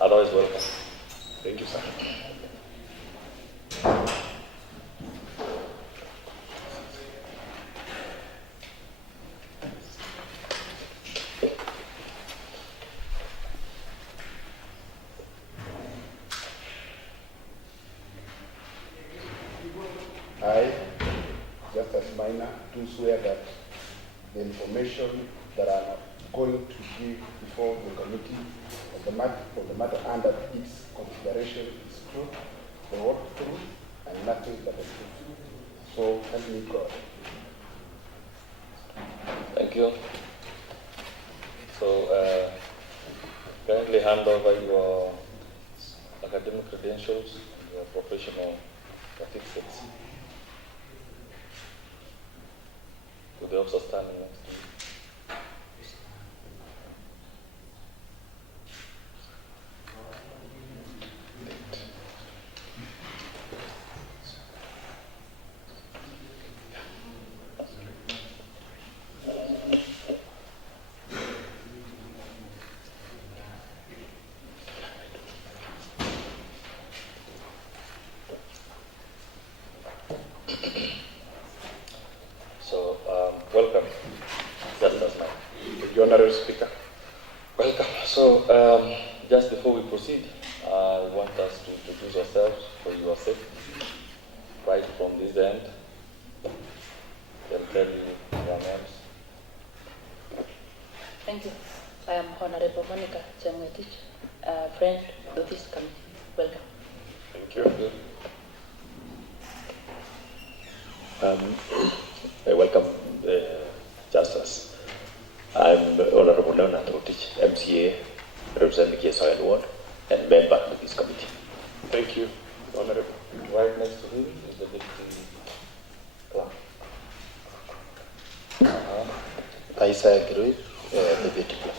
Otherwise, welcome. Thank you, sir. I, Justus Maina, do swear that the information that I'm going to give before the committee of the matter under its consideration is true, the whole truth, and nothing but the truth. So help me God. Thank you. So, kindly hand over your academic credentials and your professional certificates to the officer standing next to you. So, welcome, Justus Maina. The Honorable Speaker. Welcome. So, just before we proceed, I want us to introduce ourselves for your sake. Right from this end, they'll tell you your names. Thank you. I am Honorable Monica Chemwetich, friend of this committee. Welcome. Thank you. Welcome, Justus. I'm Honorable Leonard Rotich, MCA, representing Kesoil Ward, and member of this committee. Thank you, Honorable. Right next to him is the deputy clerk. Isaiah Kirui, deputy clerk.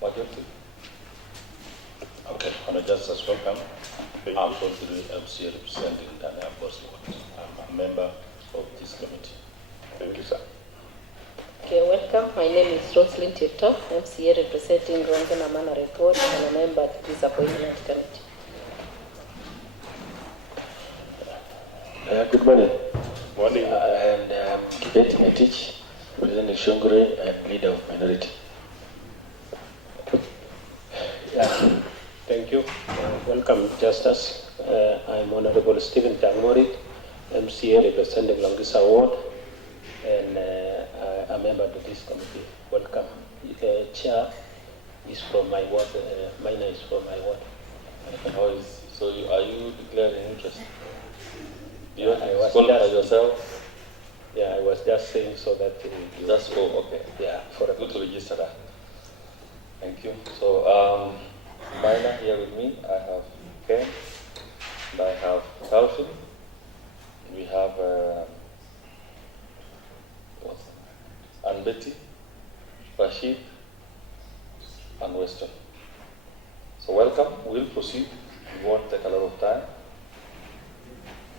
What do you think? Okay, Honorable Justus, welcome. I'm Paul Kirui, MCA, representing Dania Boss Ward. I'm a member of this committee. Thank you, sir. Okay, welcome. My name is Roslyn Tito, MCA representing Rongena Manare Ward, and a member of this appointment committee. Good morning. Morning. And Kibet Metich, representing Shongore and leader of minority. Yeah. Thank you. Welcome, Justus. I'm Honorable Stephen Tangmori, MCA representing Longisa Ward, and a member of this committee. Welcome. Chair is from my ward, Maina is from my ward. So, are you declaring interest? You I was qualify just- yourself? Yeah, I was just saying so that you Just for, okay. yeah, for a Good to register that. Thank you. So, Maina here with me. I have Ken, and I have Calvin. We have and Betty, Rashid, and Weston. So welcome. We'll proceed. We won't take a lot of time,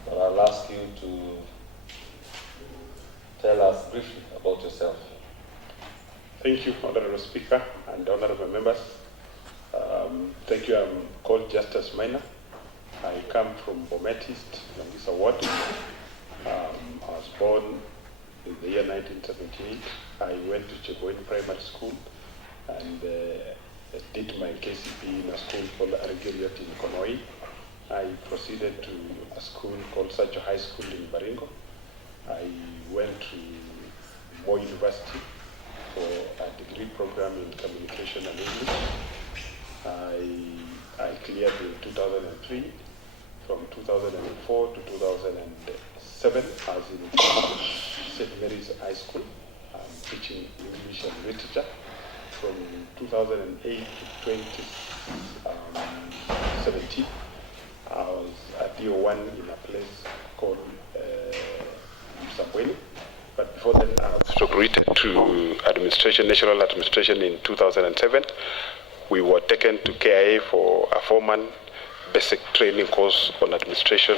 but I'll ask you to tell us briefly about yourself. Thank you, Honorable Speaker and Honorable members. Thank you. I'm called Justus Maina. I come from Bomet East, Longisa Ward. I was born in the year 1978. I went to Cheboin Primary School and did my KCP in a school called Arigiriot in Konoi. I proceeded to a school called Sacho High School in Baringo. I went to Moi University for a degree program in communication and English. I cleared in 2003. From 2004 to 2007, I was in St. Mary's High School, teaching English and literature. From 2008 to 2017, I was at DO1 in a place called Msambweni. But before then, I was recruited to administration, national administration in 2007. We were taken to KIA for a 4-month basic training course on administration.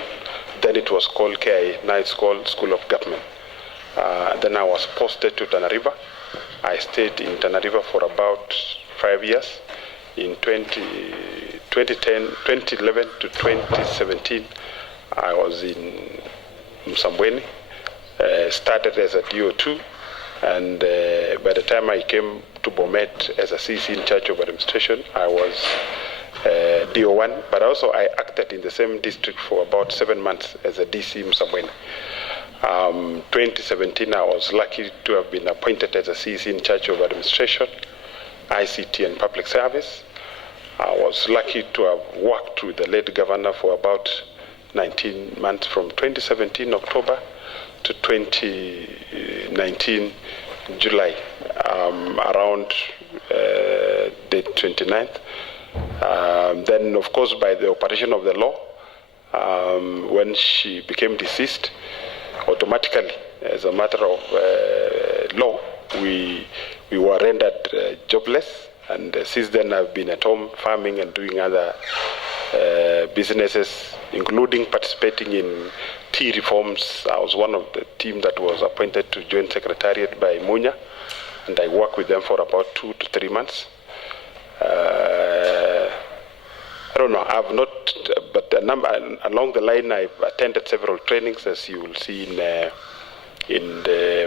Then it was called KIA, now it's called School of Government. Then I was posted to Tana River I stayed in Tana River for about 5 years. In 2011 to 2017, I was in Msambweni, started as a DO2, and by the time I came to Bomet as a CC in charge of administration, I was DO1, but also I acted in the same district for about 7 months as a DC Msambweni. 2017, I was lucky to have been appointed as a CC in charge of administration, ICT and public service. I was lucky to have worked with the late governor for about 19 months from 2017 October to 2019 July, around the 29th. Then, of course, by the operation of the law, when she became deceased, automatically, as a matter of law, we were rendered jobless. And since then, I've been at home farming and doing other businesses, including participating in tea reforms. I was one of the team that was appointed to join secretariat by Munya, and I worked with them for about 2 to 3 months. I don't know, I've not, but along the line, I've attended several trainings, as you will see in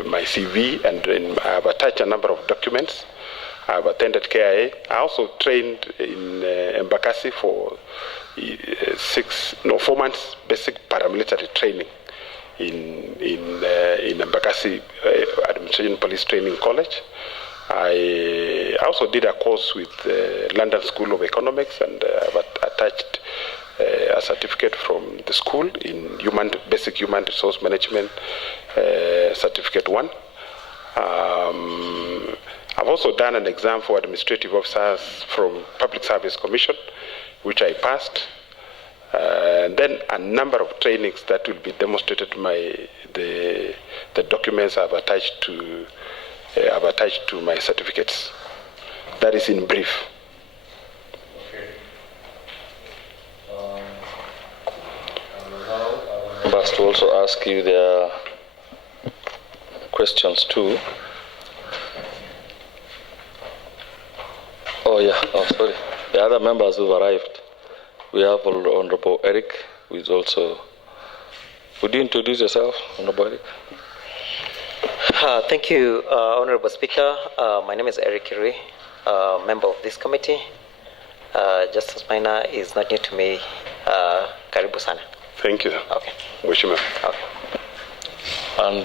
my CV, and I've attached a number of documents. I've attended KIA. I also trained in Embakasi for 4 months basic paramilitary training in Embakasi Administration Police Training College. I also did a course with London School of Economics, and I've attached a certificate from the school in basic human resource management, certificate 1. I've also done an exam for administrative officers from Public Service Commission, which I passed. And then a number of trainings that will be demonstrated the documents I've attached to my certificates. That is in brief. But to also ask you their questions too. Oh yeah, sorry. The other members who've arrived. We have Honorable Eric, who is also. Would you introduce yourself, Honorable Eric? Thank you, Honorable Speaker. My name is Eric Kiri, member of this committee. Justus Maina is not new to me. Karibu sana. Thank you. Okay. Wishima. Okay. And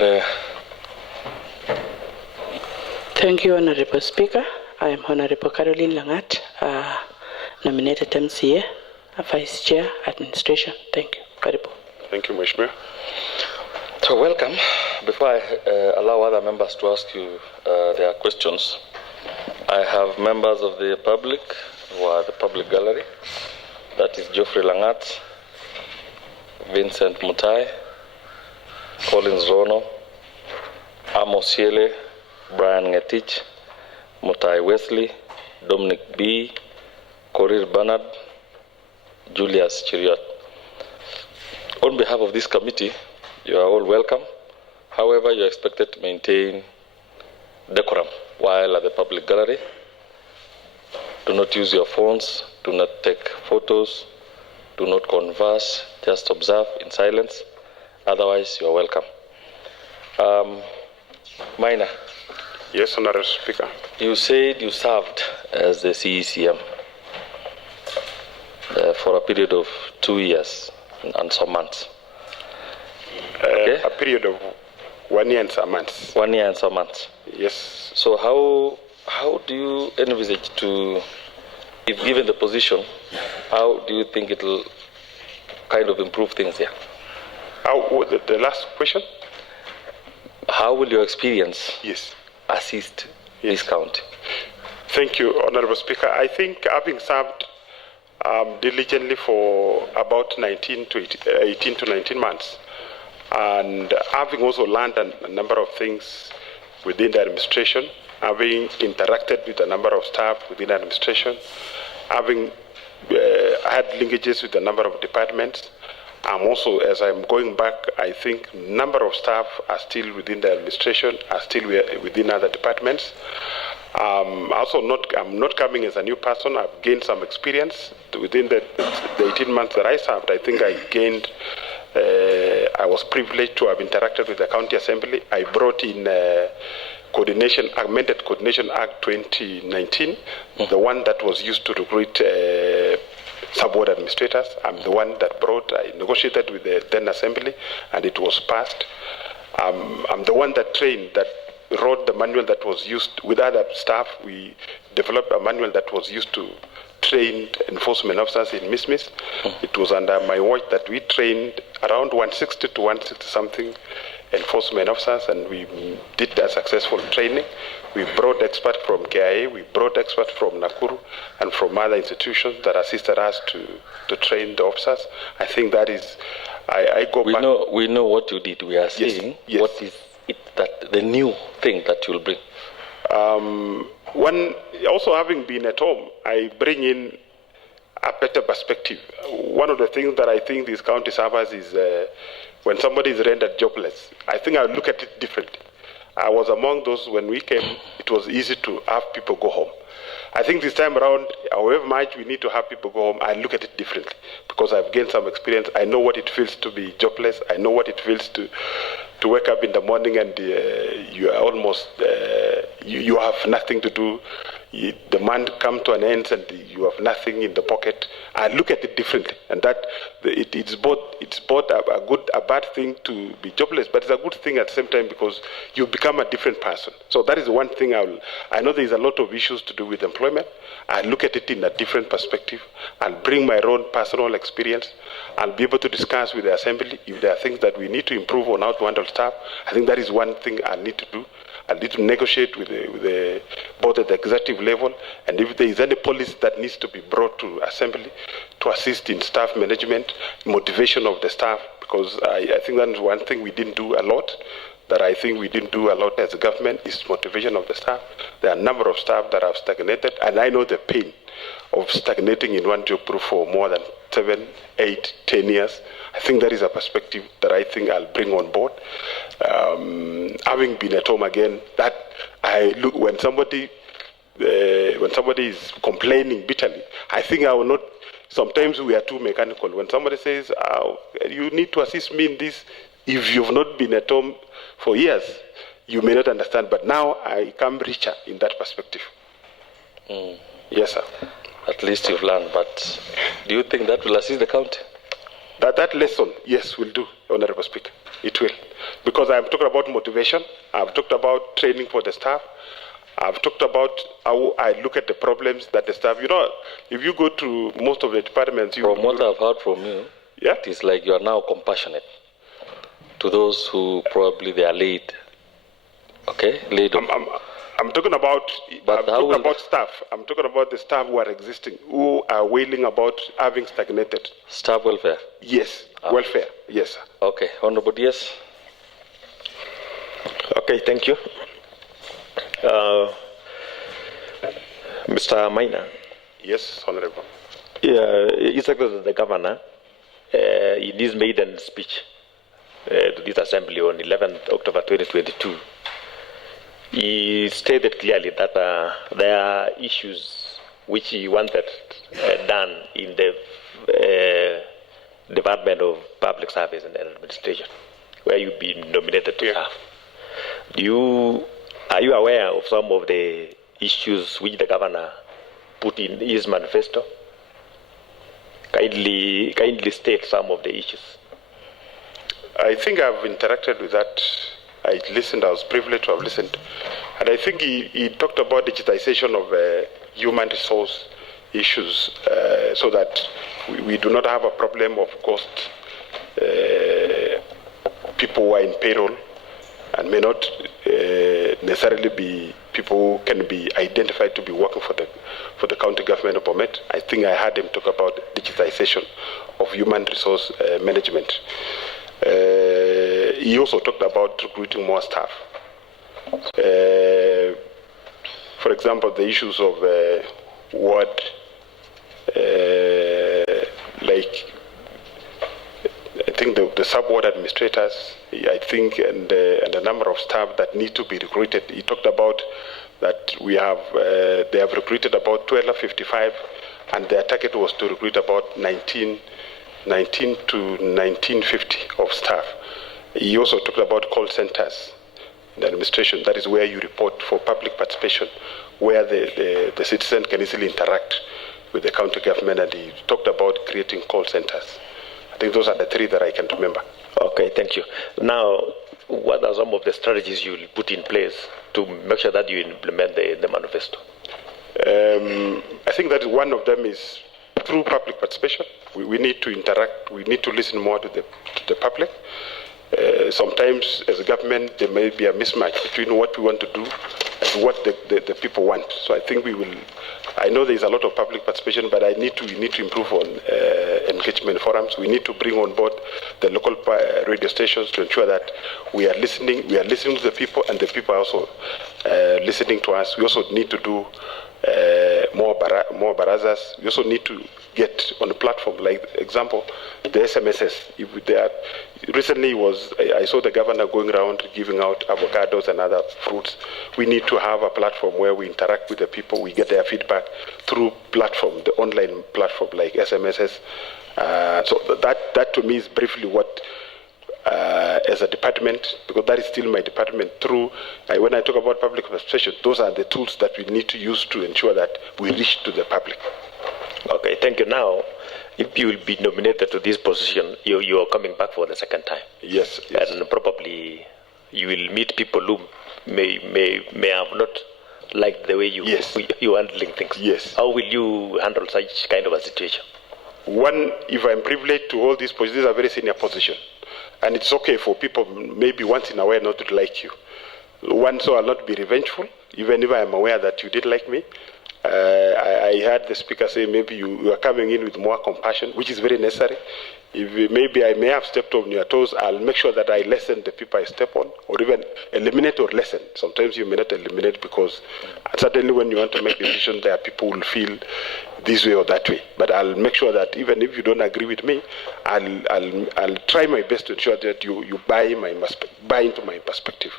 thank you, Honorable Speaker. I am Honorable Caroline Langat, nominated MCA, Vice Chair, Administration. Thank you. Karibu. Thank you, Mheshimiwa. so welcome. Before I allow other members to ask you their questions, I have members of the public who are the public gallery. That is Geoffrey Langat, Vincent Mutai, Collins Rono, Amos Yele, Brian Ngetich, Mutai Wesley, Dominic B., Korir Bernard, Julius Chiriot. On behalf of this committee, you are all welcome. However, you are expected to maintain decorum while at the public gallery. Do not use your phones, do not take photos, do not converse, just observe in silence. Otherwise, you are welcome. Maina. Yes, Honorable Speaker. You said you served as the CECM for a period of 2 years and some months. Okay? A period of 1 year and some months. 1 year and some months. Yes. So how do you envisage to, if given the position, how do you think it will kind of improve things here? The last question? How will your experience assist Yes. this county? Thank you, Honorable Speaker. I think having served diligently for about 18 to 19 months, and having also learned a number of things within the administration, having interacted with a number of staff within the administration, having had linkages with a number of departments, I'm also, as I'm going back, I think number of staff are still within the administration, are still within other departments. I'm not coming as a new person. I've gained some experience within the 18 months that I served. I think I gained. I was privileged to have interacted with the county assembly. I brought in amended Coordination Act 2019, the one that was used to recruit sub-ward administrators. I'm the one that I negotiated with the then assembly, and it was passed. I'm the one that wrote the manual that was used with other staff. We developed a manual that was used to train enforcement officers in MISMIS. It was under my watch that we trained around 160 to 160 something enforcement officers, and we did a successful training. We brought experts from KIA, we brought experts from Nakuru and from other institutions that assisted us to train the officers. I think that is, I go back. We know what you did. We are saying, yes. What is it that the new thing that you'll bring? Also having been at home, I bring in a better perspective. One of the things that I think these county servers is when somebody is rendered jobless, I think I would look at it differently. I was among those when we came, it was easy to have people go home. I think this time around, however much we need to have people go home, I look at it differently because I've gained some experience. I know what it feels to be jobless. I know what it feels to wake up in the morning and you are almost, you have nothing to do. The month comes to an end and you have nothing in the pocket. I look at it differently, and that it's both a bad thing to be jobless, but it's a good thing at the same time because you become a different person. So that is one thing I know there is a lot of issues to do with employment. I look at it in a different perspective. I'll bring my own personal experience. I'll be able to discuss with the assembly if there are things that we need to improve on how to handle staff. I think that is one thing I need to do. I need to negotiate with both at the executive level, and if there is any policy that needs to be brought to assembly to assist in staff management, motivation of the staff, because I think that is one thing we didn't do a lot, that I think we didn't do a lot as a government, is motivation of the staff. There are a number of staff that have stagnated, and I know the pain of stagnating in one job group for more than 7, 8, 10 years. I think that is a perspective that I think I'll bring on board. Having been at home again, that I look when somebody is complaining bitterly, I think I will not. Sometimes we are too mechanical. When somebody says, "You need to assist me in this," if you've not been at home for years, you may not understand. But now I come richer in that perspective. Yes, sir. At least you've learned. But do you think that will assist the county? That lesson, yes, will do, Honorable Speaker. It will. Because I'm talking about motivation. I've talked about training for the staff. I've talked about how I look at the problems that the staff, if you go to most of the departments... From what I've heard from you, it is like you are now compassionate to those who probably they are laid. Okay? Laid on. I'm talking about staff. I'm talking about the staff who are existing, who are wailing about having stagnated. Staff welfare? Yes, welfare. Yes, sir. Okay. Honorable, yes. Okay, thank you. Mr. Maina. Yes, Honorable. His Excellency the Governor, in his maiden speech to this Assembly on 11th October 2022, he stated clearly that there are issues which he wanted done in the Department of Public Service and Administration, where you've been nominated to serve. Are you aware of some of the issues which the governor put in his manifesto? Kindly state some of the issues. I think I've interacted with that. I listened. I was privileged to have listened. And I think he talked about digitization of human resource issues so that we do not have a problem of ghost people who are in payroll and may not necessarily be people who can be identified to be working for the county government of Bomet. I think I heard him talk about digitization of human resource management. He also talked about recruiting more staff. For example, the issues of what, like think the sub-ward administrators, I think, and the number of staff that need to be recruited. He talked about that we have, they have recruited about 1255, and their target was to recruit about 19 to 1950 of staff. He also talked about call centers in the administration. That is where you report for public participation, where the citizen can easily interact with the county government, and he talked about creating call centers. I think those are the three that I can remember. Okay, thank you. Now, what are some of the strategies you will put in place to make sure that you implement the manifesto? I think that one of them is through public participation. We need to interact, we need to listen more to the public. Sometimes as a government there may be a mismatch between what we want to do and what the people want. So I think I know there is a lot of public participation, but we need to improve on engagement forums. We need to bring on board the local radio stations to ensure that we are listening to the people, and the people are also listening to us. We also need to do more barazas. We also need to get on a platform, like example, the SMSs. Recently I saw the governor going around giving out avocados and other fruits. We need to have a platform where we interact with the people, we get their feedback through platform, the online platform like SMSs. So that to me is briefly what, as a department, because that is still my department, when I talk about public participation, those are the tools that we need to use to ensure that we reach to the public. Okay, thank you. Now, if you will be nominated to this position, you are coming back for the second time. Yes. And probably you will meet people who may have not liked the way you are handling things. Yes. How will you handle such kind of a situation? One, if I'm privileged to hold this position, this is a very senior position. And it's okay for people maybe once in a while not to like you. One, so I'll not be revengeful, even if I'm aware that you didn't like me. I heard the speaker say maybe you are coming in with more compassion, which is very necessary. If maybe I may have stepped on your toes, I'll make sure that I lessen the people I step on, or even eliminate or lessen. Sometimes you may not eliminate, because certainly when you want to make decisions, there are people who will feel this way or that way. But I'll make sure that even if you don't agree with me, I'll try my best to ensure that you buy into my perspective.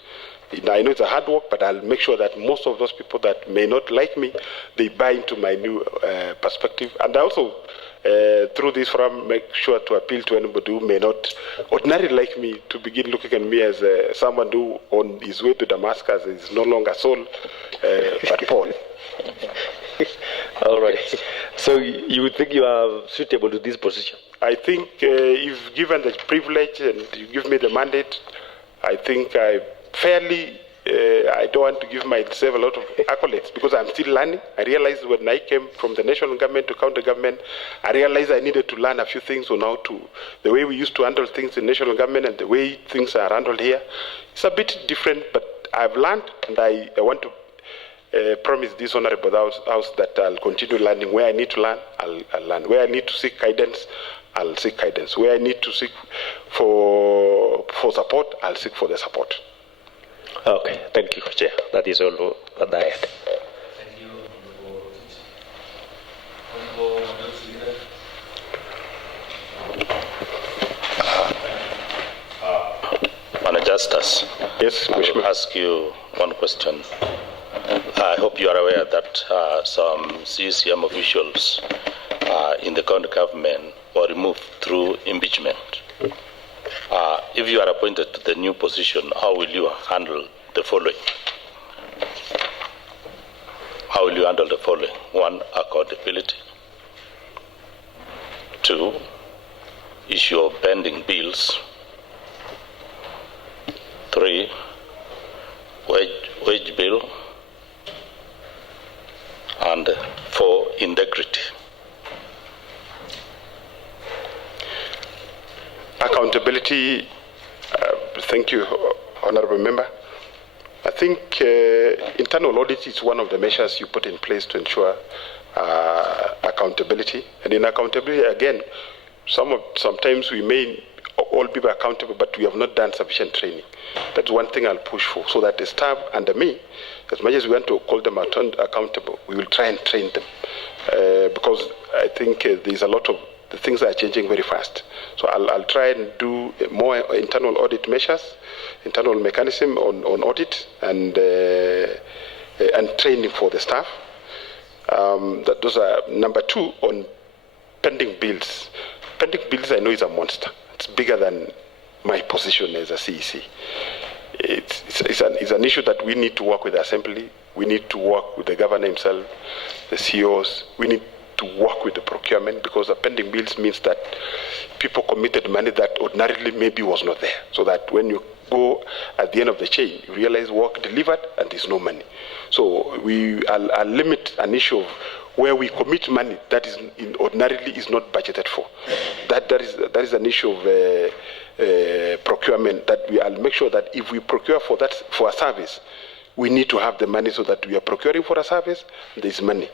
I know it's a hard work, but I'll make sure that most of those people that may not like me, they buy into my new perspective. And I also, through this forum, make sure to appeal to anybody who may not ordinarily like me to begin looking at me as someone who, on his way to Damascus, is no longer Saul, but Paul. All right. So you would think you are suitable to this position? I think if given the privilege and you give me the mandate, I think I don't want to give myself a lot of accolades, because I'm still learning. I realized when I came from the national government to county government, I realized I needed to learn a few things on the way we used to handle things in national government and the way things are handled here. It's a bit different, but I've learned, and I want to promise this honorable house that I'll continue learning. Where I need to learn, I'll learn. Where I need to seek guidance, I'll seek guidance. Where I need to seek for support, I'll seek for the support. Okay, thank you, Chair. That is all that I had. Thank you, Honourable Justus. Yes, I will ask you one question. I hope you are aware that some CCM officials in the county government were removed through impeachment. If you are appointed to the new position, how will you handle the following? How will you handle the following? 1, accountability. 2, issue of pending bills. 3, wage bill. And 4, integrity. Accountability, thank you, Honorable Member. I think internal audit is one of the measures you put in place to ensure accountability. And in accountability, again, sometimes we may all be accountable, but we have not done sufficient training. That's one thing I'll push for, so that the staff under me, as much as we want to call them accountable, we will try and train them. Because I think there's a lot of the things are changing very fast. So I'll try and do more internal audit measures, internal mechanism on audit and training for the staff. Those are number 2 on pending bills. Pending bills, I know, is a monster. It's bigger than my position as a CEC. It's an issue that we need to work with the Assembly. We need to work with the governor himself, the CEOs. We need to work with the procurement, because the pending bills means that people committed money that ordinarily maybe was not there. So that when you go at the end of the chain, you realize work delivered and there's no money. So I'll limit an issue of where we commit money that is ordinarily is not budgeted for. That is an issue of procurement that I'll make sure that if we procure for a service, we need to have the money so that we are procuring for a service. There's money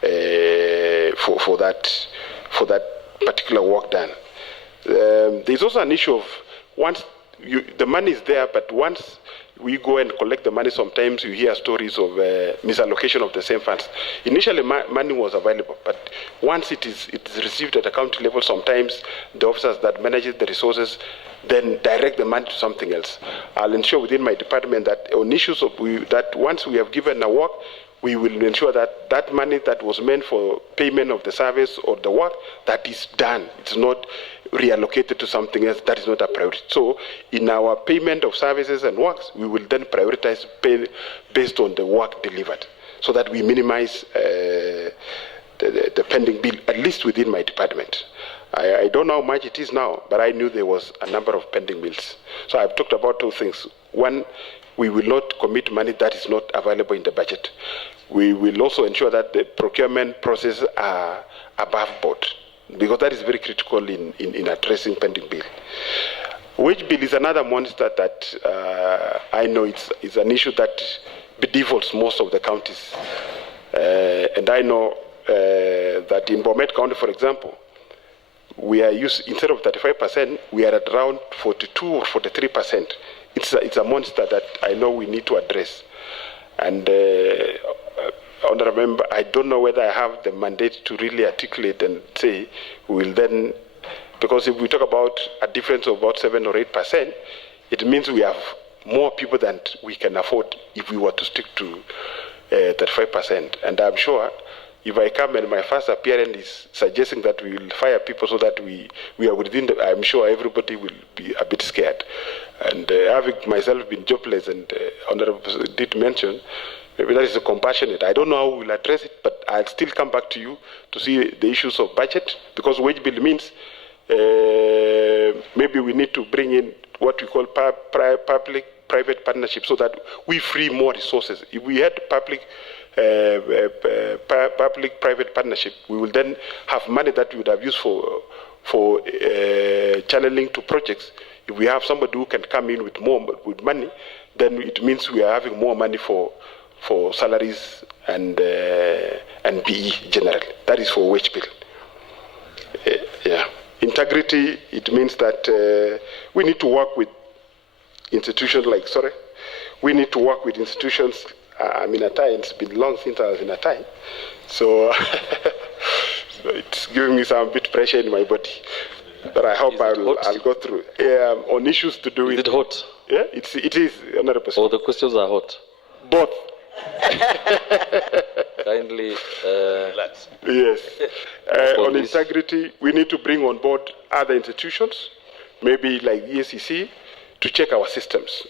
for that particular work done. There's also an issue of once the money is there, but once we go and collect the money, sometimes you hear stories of misallocation of the same funds. Initially, money was available, but once it is received at the county level, sometimes the officers that manage the resources then direct the money to something else. I'll ensure within my department that on issues of that once we have given a work, we will ensure that that money that was meant for payment of the service or the work, that is done. It's not reallocated to something else. That is not a priority. So in our payment of services and works, we will then prioritize pay based on the work delivered, so that we minimize the pending bill, at least within my department. I don't know how much it is now, but I knew there was a number of pending bills. So I've talked about 2 things. One, we will not commit money that is not available in the budget. We will also ensure that the procurement processes are above board, because that is very critical in addressing pending bill. Wage bill is another monster that I know it's an issue that bedevils most of the counties. And I know that in Bomet County, for example, we are instead of 35%, we are at around 42 or 43%. It's a monster that I know we need to address. And Honourable Member, I don't know whether I have the mandate to really articulate and say we will then, because if we talk about a difference of about 7 or 8%, it means we have more people than we can afford if we were to stick to 35%. And I'm sure if I come and my first appearance is suggesting that we will fire people so that we are within I'm sure everybody will be a bit scared. And having myself been jobless, and Honourable did mention, maybe that is compassionate. I don't know how we will address it, but I'll still come back to you to see the issues of budget, because wage bill means maybe we need to bring in what we call public-private partnership, so that we free more resources. If we had public-private partnership, we will then have money that we would have used for channeling to projects. If we have somebody who can come in with money, then it means we are having more money for salaries and PE generally. That is for wage bill. Yeah. Integrity, it means that we need to work with institutions like, we need to work with institutions. I'm in a tie. It's been long since I was in a tie. So it's giving me some bit pressure in my body. But I hope I'll go through. On issues to do with... Is it hot? Yeah, it is, Honourable. Oh, the questions are hot. Both. Kindly relax. Yes. On integrity, we need to bring on board other institutions, maybe like EACC, to check our systems.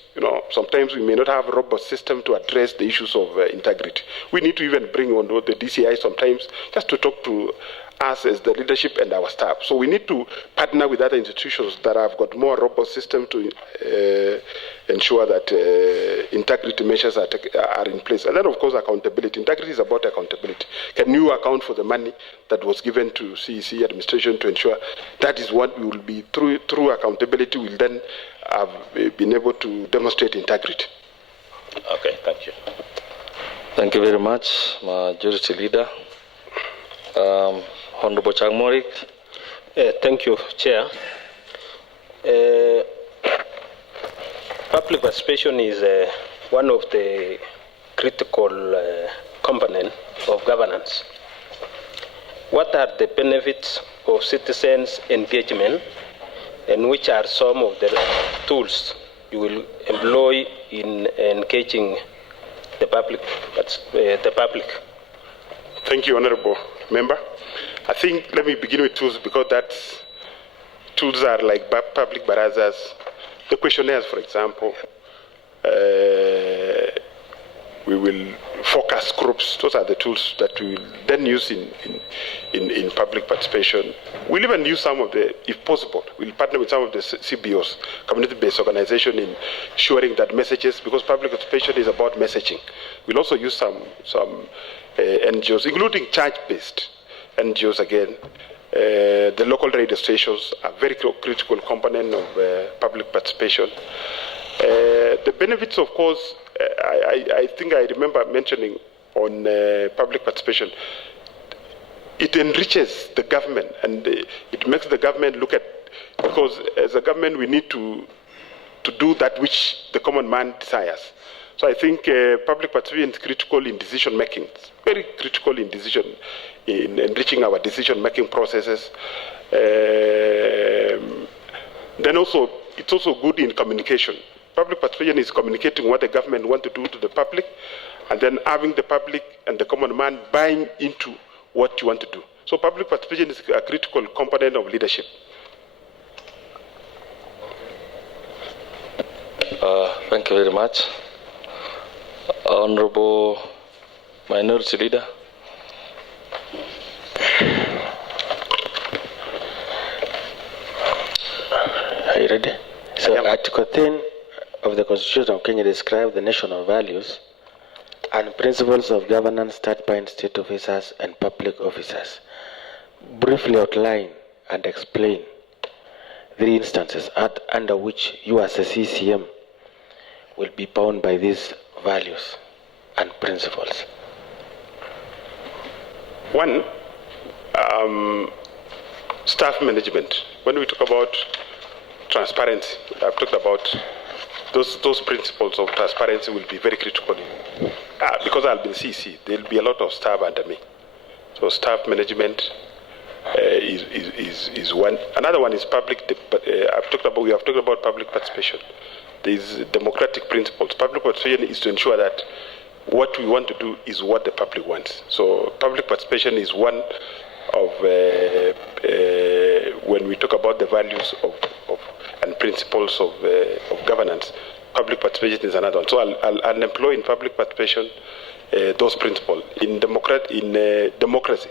Sometimes we may not have a robust system to address the issues of integrity. We need to even bring on board the DCI sometimes just to talk to us as the leadership and our staff. So we need to partner with other institutions that have got more robust system to ensure that integrity measures are in place. And then, of course, accountability. Integrity is about accountability. Can you account for the money that was given to CEC administration to ensure that is what we will be, through accountability, we will then have been able to demonstrate integrity. Okay, thank you. Thank you very much, Majority Leader. Honorable Changmorik. Thank you, Chair. Public participation is one of the critical components of governance. What are the benefits of citizens' engagement, and which are some of the tools you will employ in engaging the public? Thank you, Honorable Member. I think let me begin with tools, because tools are like public barazas, the questionnaires, for example. We will focus groups. Those are the tools that we will then use in public participation. We'll even use some of if possible, we'll partner with some of the CBOs, community-based organizations, in ensuring that messages, because public participation is about messaging. We'll also use some NGOs, including church-based NGOs again. The local radio stations are very critical component of public participation. The benefits, of course, I think I remember mentioning on public participation, it enriches the government, and it makes the government look at, because as a government we need to do that which the common man desires. So I think public participation is critical in decision making. It's very critical in enriching our decision making processes. Then also, it's also good in communication. Public participation is communicating what the government wants to do to the public, and then having the public and the common man buying into what you want to do. So public participation is a critical component of leadership. Thank you very much. Honorable Minority Leader. Are you ready? So Article 10 of the Constitution of Kenya describes the national values and principles of governance that bind state officers and public officers. Briefly outline and explain 3 instances under which you as a CCM will be bound by these values and principles. One, staff management. When we talk about transparency, I've talked about those principles of transparency will be very critical. Because I'll be in CC, there'll be a lot of staff under me. So staff management is one. Another one is public. We have talked about public participation. There's democratic principles. Public participation is to ensure that what we want to do is what the public wants. So public participation is one of when we talk about the values of and principles of governance. Public participation is another one. So I'll employ in public participation those principles. In democracy,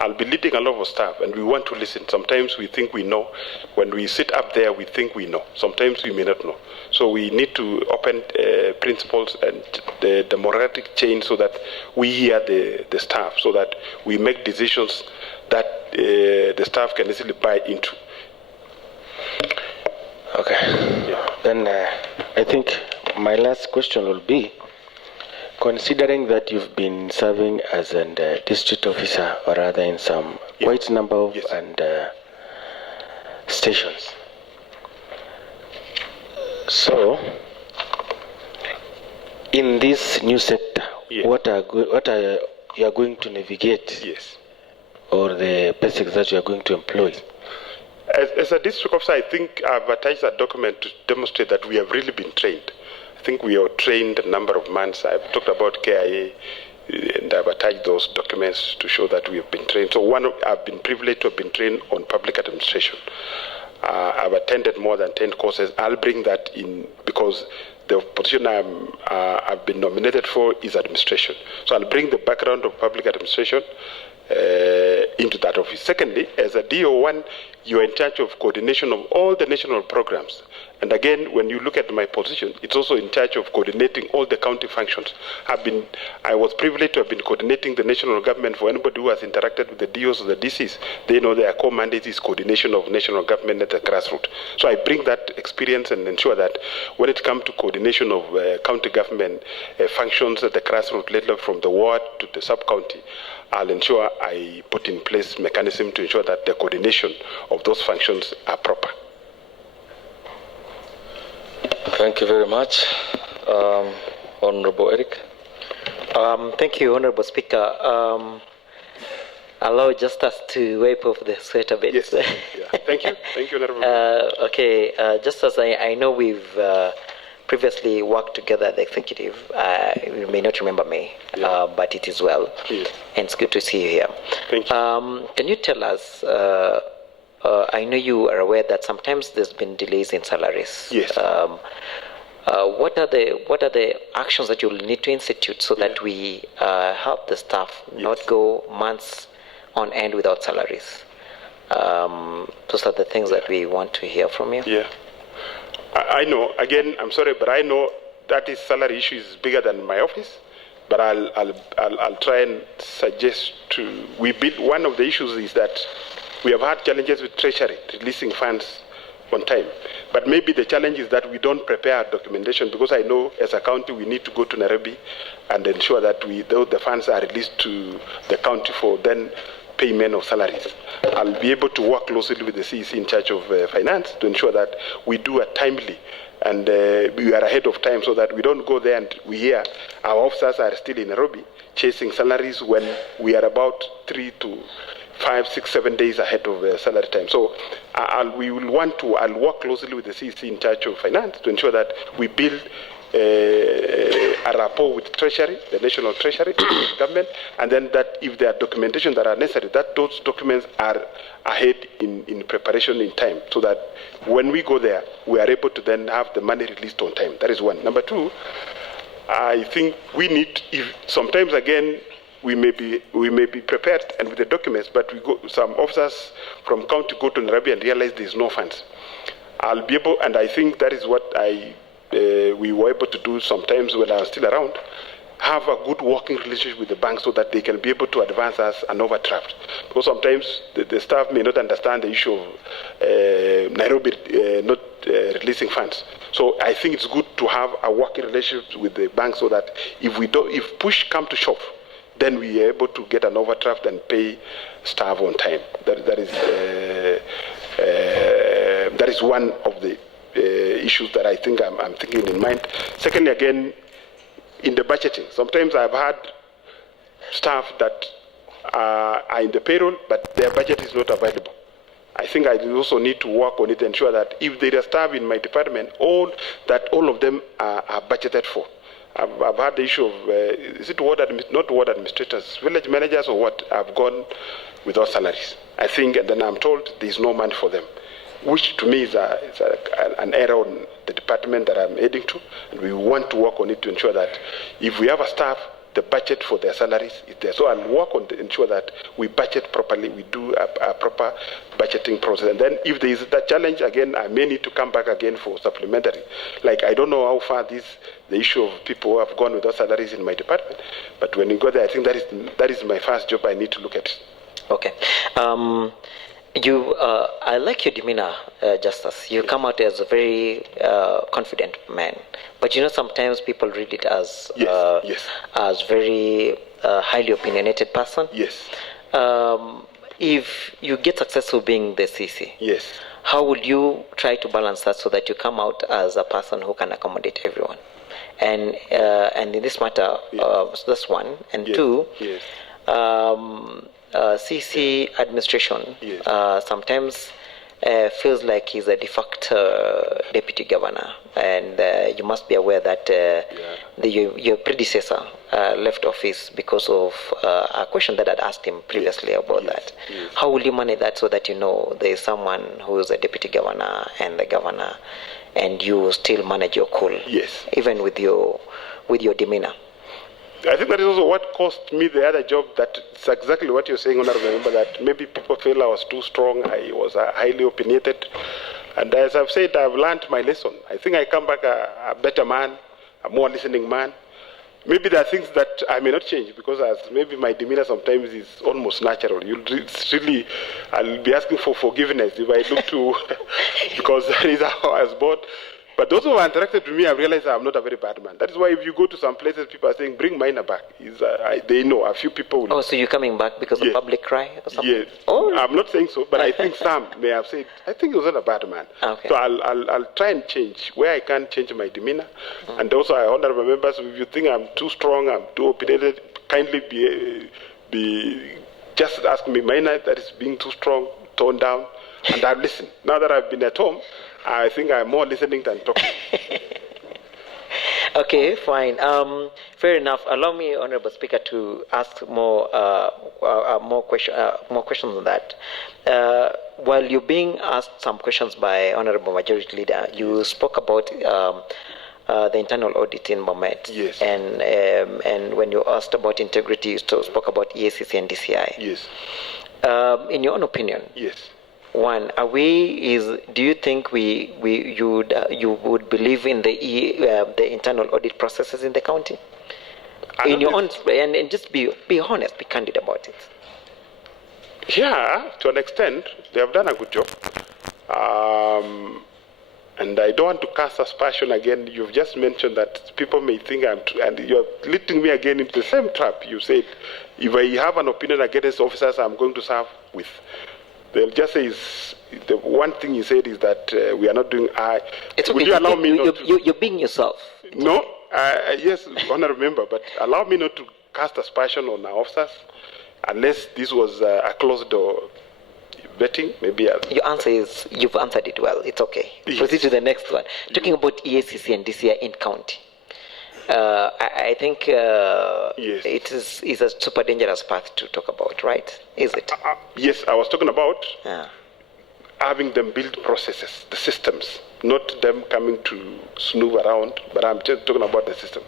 I'll be leading a lot of staff, and we want to listen. Sometimes we think we know. When we sit up there, we think we know. Sometimes we may not know. So we need to open principles and the democratic chain so that we hear the staff, so that we make decisions that the staff can easily buy into. Okay. Yeah. Then I think my last question will be, considering that you've been serving as a district officer, or rather in some quite number of stations. So, in this new sector, what are you are going to navigate? Or the basics that you are going to employ? As a district officer, I think I've attached a document to demonstrate that we have really been trained. I think we are trained a number of months. I've talked about KIA, and I've attached those documents to show that we have been trained. So I've been privileged to have been trained on public administration. I've attended more than 10 courses. I'll bring that in because the position I've been nominated for is administration. So I'll bring the background of public administration into that office. Secondly, as a DO1, you are in charge of coordination of all the national programs. And again, when you look at my position, it's also in charge of coordinating all the county functions. I was privileged to have been coordinating the national government. For anybody who has interacted with the DOs or the DCs, they know their core mandate is coordination of national government at the grassroots. So I bring that experience and ensure that when it comes to coordination of county government functions at the grassroots level, from the ward to the sub-county, I'll ensure I put in place mechanism to ensure that the coordination of those functions are proper. Thank you very much. Honorable Eric. Thank you, Honorable Speaker. allow Justus to wipe off the sweat a bit. Yes. Yeah. Thank you. Thank you, Honorable. Okay, Justus, I know we've previously worked together at the executive. You may not remember me, but it is well. Yes. And it's good to see you here. Thank you. Can you tell us, I know you are aware that sometimes there's been delays in salaries. Yes. What are the actions that you'll need to institute so that we help the staff not go months on end without salaries? Those are the things that we want to hear from you. Yeah. I know, again, I'm sorry, but I know that this salary issue is bigger than my office, but I'll try and suggest one of the issues is that we have had challenges with Treasury, releasing funds on time. But maybe the challenge is that we don't prepare documentation, because I know as a county we need to go to Nairobi and ensure that the funds are released to the county for then payment of salaries. I'll be able to work closely with the CEC in charge of finance to ensure that we do it timely and we are ahead of time, so that we don't go there and we hear our officers are still in Nairobi chasing salaries when we are about 3 to 5, 6, 7 days ahead of salary time. So I'll work closely with the CEC in charge of finance to ensure that we build a rapport with Treasury, the National Treasury, government, and then that if there are documentation that are necessary, that those documents are ahead in preparation in time, so that when we go there, we are able to then have the money released on time. That is one. Number two, I think we need, sometimes again, we may be prepared and with the documents, but some officers from county go to Nairobi and realize there is no funds. I'll be able, and I think that is what we were able to do sometimes when I was still around, have a good working relationship with the bank so that they can be able to advance us an overdraft. Because sometimes the staff may not understand the issue of Nairobi not releasing funds. So I think it's good to have a working relationship with the bank so that if push come to shove, then we are able to get an overdraft and pay staff on time. That is one of the issues that I think I'm thinking in mind. Secondly, again, in the budgeting, sometimes I've had staff that are in the payroll, but their budget is not available. I think I also need to work on it and ensure that if there are staff in my department, all of them are budgeted for. I've had the issue of, is it not ward administrators, village managers or what, have gone without salaries. I think, and then I'm told there's no money for them, which to me is an error on the department that I'm heading to. And we want to work on it to ensure that if we have a staff, the budget for their salaries is there. So I'll work on to ensure that we budget properly, we do a proper budgeting process. And then if there is that challenge, again, I may need to come back again for supplementary. Like, I don't know how far the issue of people who have gone without salaries in my department, but when you go there, I think that is my first job I need to look at. Okay. I like your demeanor, Justus. You come out as a very confident man, but sometimes people read it as as very highly opinionated person. Yes. If you get successful being the CC, yes, how would you try to balance that so that you come out as a person who can accommodate everyone? And in this matter, that's one. And two. Yes. CC administration sometimes feels like he's a de facto deputy governor, and you must be aware that your predecessor left office because of a question that I'd asked him previously about that. Yes. How will you manage that so that there is someone who is a deputy governor and the governor, and you still manage your cool, even with your demeanor? I think that is also what cost me the other job. That's exactly what you're saying, Honorable Member, that maybe people feel I was too strong, I was highly opinionated. And as I've said, I've learned my lesson. I think I come back a better man, a more listening man. Maybe there are things that I may not change, because maybe my demeanor sometimes is almost natural. I'll be asking for forgiveness if I look to, because that is how I was born. But those who have interacted with me have realized I'm not a very bad man. That is why if you go to some places, people are saying, bring Maina back. They know, a few people will. Oh, so you're coming back because of public cry or something? Yes. Oh. I'm not saying so, but I think some may have said, I think he was not a bad man. Okay. So I'll try and change. Where I can change my demeanor. Mm-hmm. And also, I honorable members, if you think I'm too strong, I'm too opinionated, kindly just ask me, Maina, that is being too strong, toned down, and I listen. Now that I've been at home, I think I'm more listening than talking. Okay, fine. Fair enough. Allow me, Honorable Speaker, to ask more questions on that. While you're being asked some questions by Honorable Majority Leader, you spoke about the internal audit in Bomet. Yes. And when you asked about integrity, you spoke about EACC and DCI. Yes. In your own opinion. Yes. One, do you think you would believe in the internal audit processes in the county? In your own, and just be honest, be candid about it. Yeah, to an extent, they have done a good job. And I don't want to cast aspersion again. You've just mentioned that people may think and you're leading me again into the same trap. You said, if I have an opinion against officers I'm going to serve with, they'll just say, the one thing you said is that we are not doing. It's okay. Would you allow me not to? You're being yourself. No, yes, honourable member, but allow me not to cast aspersion on our officers unless this was a closed door vetting. Maybe your answer is you've answered it well. It's okay. Yes. Proceed to the next one. Talking about EACC and DCI in county. I think yes. it is a super dangerous path to talk about, right? Is it? Yes, I was talking about having them build processes, the systems, not them coming to snoop around, but I'm just talking about the system.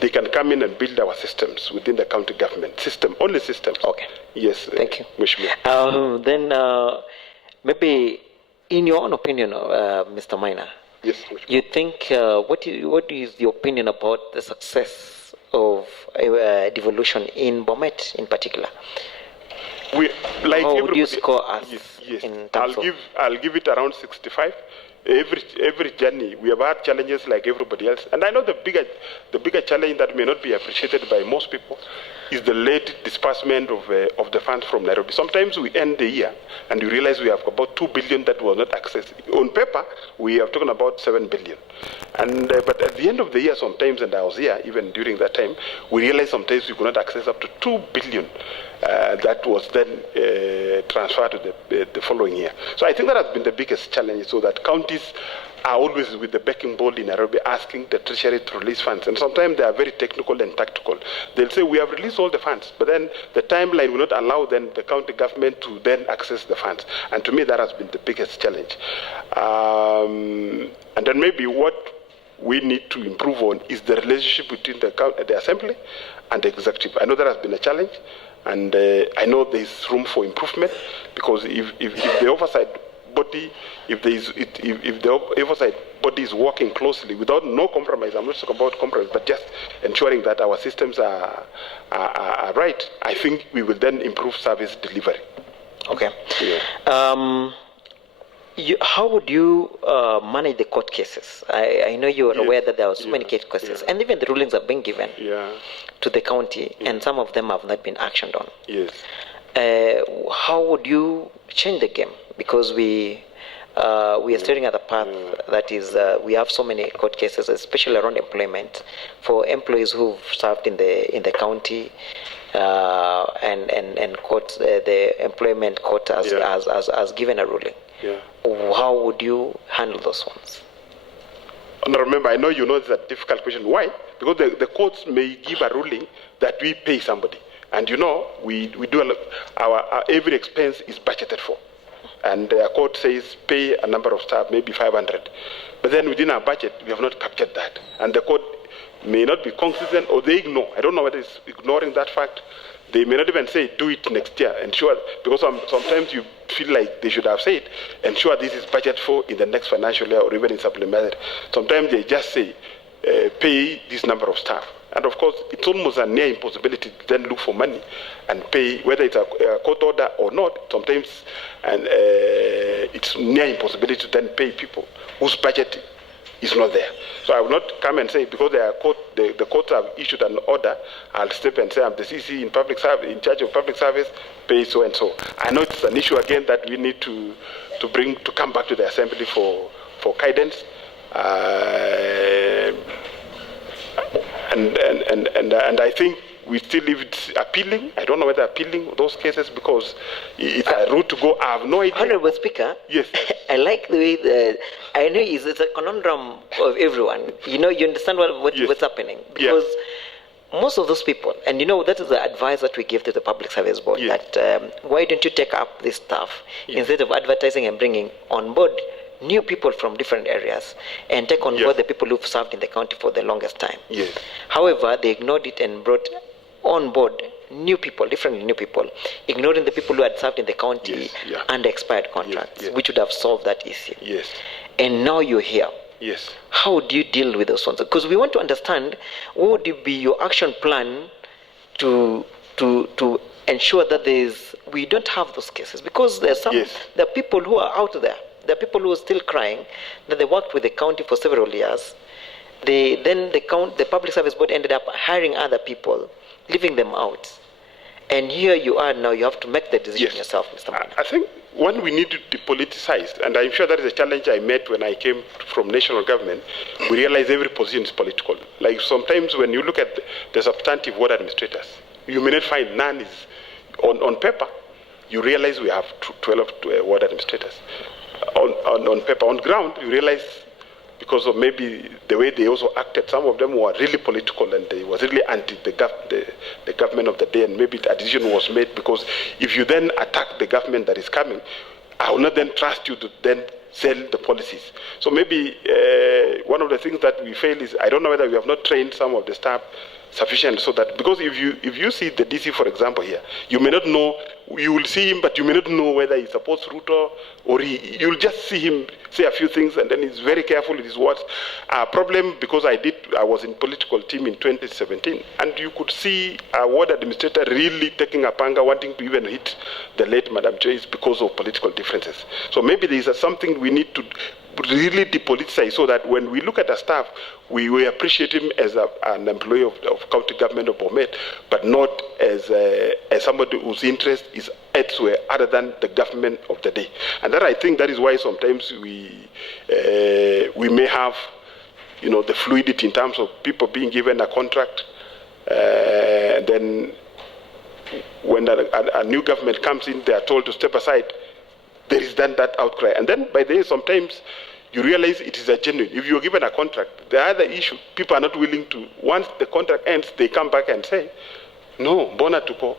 They can come in and build our systems within the county government. Only systems. Okay. Yes. Thank you. Mheshimiwa. Then maybe in your own opinion, Mr. Maina, yes, you think, what is your opinion about the success of devolution in Bomet in particular? How would you score us? Yes. In terms I'll give it around 65. Every journey we have had challenges like everybody else, and I know the bigger challenge that may not be appreciated by most people is the late disbursement of the funds from Nairobi. Sometimes we end the year and you realize we have about 2 billion that was not accessed. On paper, we are talking about 7 billion. And but at the end of the year, sometimes, and I was here even during that time, we realized sometimes we could not access up to 2 billion that was then transferred to the following year. So I think that has been the biggest challenge, so that counties are always with the begging bowl in Nairobi asking the treasury to release funds. And sometimes they are very technical and tactical. They'll say, we have released all the funds, but then the timeline will not allow then the county government to then access the funds. And to me, that has been the biggest challenge. And then maybe what we need to improve on is the relationship between the assembly and the executive. I know that has been a challenge, and I know there is room for improvement, because if the oversight body, if the oversight body is working closely without no compromise, I'm not talking about compromise, but just ensuring that our systems are right, I think we will then improve service delivery. Okay. Yeah. How would you manage the court cases? I know you are aware that there are so many court cases, and even the rulings have been given to the county, and some of them have not been actioned on. Yes. How would you change the game? Because we are staring at a path that is, we have so many court cases, especially around employment, for employees who've served in the county, and court, the employment court has given a ruling. Yeah. How would you handle those ones? Now remember, I know you know it's a difficult question. Why? Because the courts may give a ruling that we pay somebody. And you know, we do our every expense is budgeted for. And the court says pay a number of staff, maybe 500. But then within our budget, we have not captured that. And the court may not be consistent, or they ignore. I don't know whether it's ignoring that fact. They may not even say, do it next year, ensure, because sometimes you feel like they should have said, ensure this is budgeted for in the next financial year or even in supplementary. Sometimes they just say, pay this number of staff. And of course, it's almost a near impossibility to then look for money and pay, whether it's a court order or not. Sometimes it's near impossibility to then pay people whose budget is not there. So I will not come and say, because the courts have issued an order, I'll step and say, I'm the CC in public service, in charge of public service, pay so and so. I know it's an issue again that we need to come back to the assembly for guidance. And I think we still leave it appealing. I don't know whether appealing those cases because it's a route to go. I have no idea. Honorable Speaker, yes, I like the way I know it's a conundrum of everyone. You know, you understand what's happening because most of those people, and you know, that is the advice that we give to the Public Service Board, that why don't you take up this stuff instead of advertising and bringing on board new people from different areas and take on board the people who've served in the county for the longest time. Yes. However, they ignored it and brought on board new people, different new people, ignoring the people who had served in the county under expired contracts, which would have solved that issue. Yes. And now you're here. Yes. How do you deal with those ones? Because we want to understand what would be your action plan to ensure that we don't have those cases. Because there are people who are out there. There are people who are still crying that they worked with the county for several years. The Public Service Board ended up hiring other people, leaving them out. And here you are now, you have to make the decision yourself, Mr. Maina. I think one, we need to depoliticize, and I'm sure that is a challenge I met when I came from national government. We realize every position is political. Like sometimes when you look at the substantive ward administrators, you may not find none is on paper. You realize we have 12 ward administrators. On paper, on ground, you realize because of maybe the way they also acted, some of them were really political and they was really anti the government of the day, and maybe a decision was made because if you then attack the government that is coming, I will not then trust you to then sell the policies. So maybe one of the things that we fail is, I don't know whether we have not trained some of the staff sufficient so that, because if you see the DC, for example, here, you may not know, you will see him, but you may not know whether he's a post router or you'll just see him say a few things and then he's very careful with his words. Problem, because I was in political team in 2017, and you could see a ward administrator really taking a panga, wanting to even hit the late Madam Joyce because of political differences. So maybe there is something we need to really depoliticize so that when we look at the staff, we appreciate him as an employee of county government of Bomet, but not as somebody whose interest is elsewhere other than the government of the day. And that, I think, that is why sometimes we may have, you know, the fluidity in terms of people being given a contract, and then when a new government comes in, they are told to step aside. There is then that outcry. And then by the way, sometimes you realize it is a genuine. If you're given a contract, the other issue, people are not willing to, once the contract ends, they come back and say, no, bona tupo.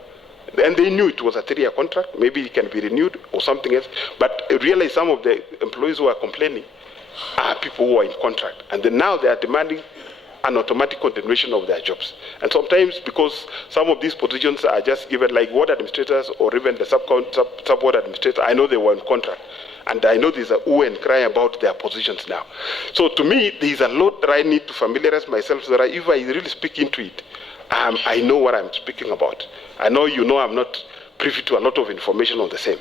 And they knew it was a 3-year contract, maybe it can be renewed or something else. But realize some of the employees who are complaining are people who are in contract. And then now they are demanding an automatic continuation of their jobs. And sometimes because some of these positions are just given, like ward administrators or even the sub-ward administrators, I know they were in contract. And I know there's a ooh and cry about their positions now. So to me, there's a lot that I need to familiarize myself so that if I really speak into it, I know what I'm speaking about. I know you know I'm not privy to a lot of information on the same.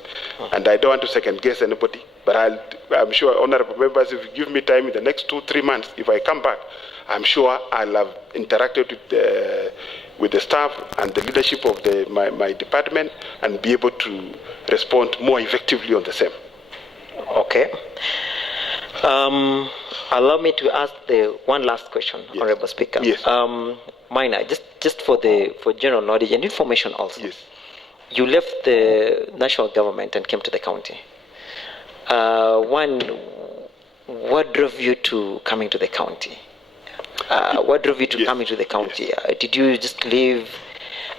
And I don't want to second guess anybody. But I'm sure, honorable members, if you give me time in the next 2-3 months, if I come back, I'm sure I'll have interacted with the staff and the leadership of my department and be able to respond more effectively on the same. Okay. Allow me to ask the one last question, Honorable Speaker. Yes. Maina, just for general knowledge and information also. Yes. You left the national government and came to the county. What drove you to coming to the county? What drove you to coming to the county? Did you just leave?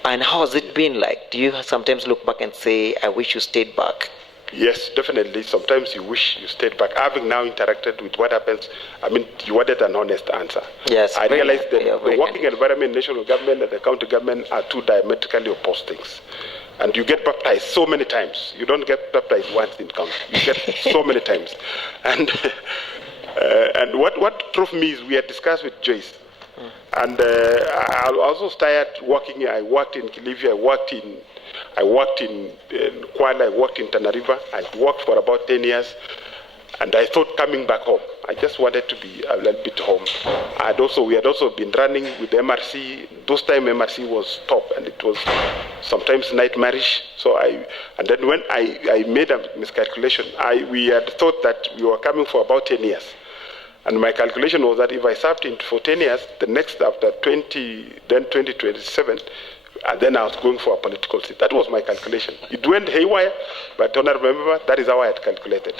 And how has it been like? Do you sometimes look back and say, I wish you stayed back? Yes, definitely. Sometimes you wish you stayed back. Having now interacted with what happens, I mean, you wanted an honest answer. Yes. I realized that the working environment, national government and the county government are two diametrically opposed things. And you get baptized so many times. You don't get baptized once in county. You get so many times. And what drove me is we had discussed with Joyce. And I also started working. I worked in Kilifi. I worked in Kuala. I worked in Tana River. I worked for about 10 years. And I thought coming back home, I just wanted to be a little bit home. We had also been running with MRC. Those time MRC was top, and it was sometimes nightmarish. And then when I made a miscalculation, we had thought that we were coming for about 10 years. And my calculation was that if I served for 10 years, the next after 2027, And then I was going for a political seat. That was my calculation. It went haywire, but honorable member, that is how I had calculated.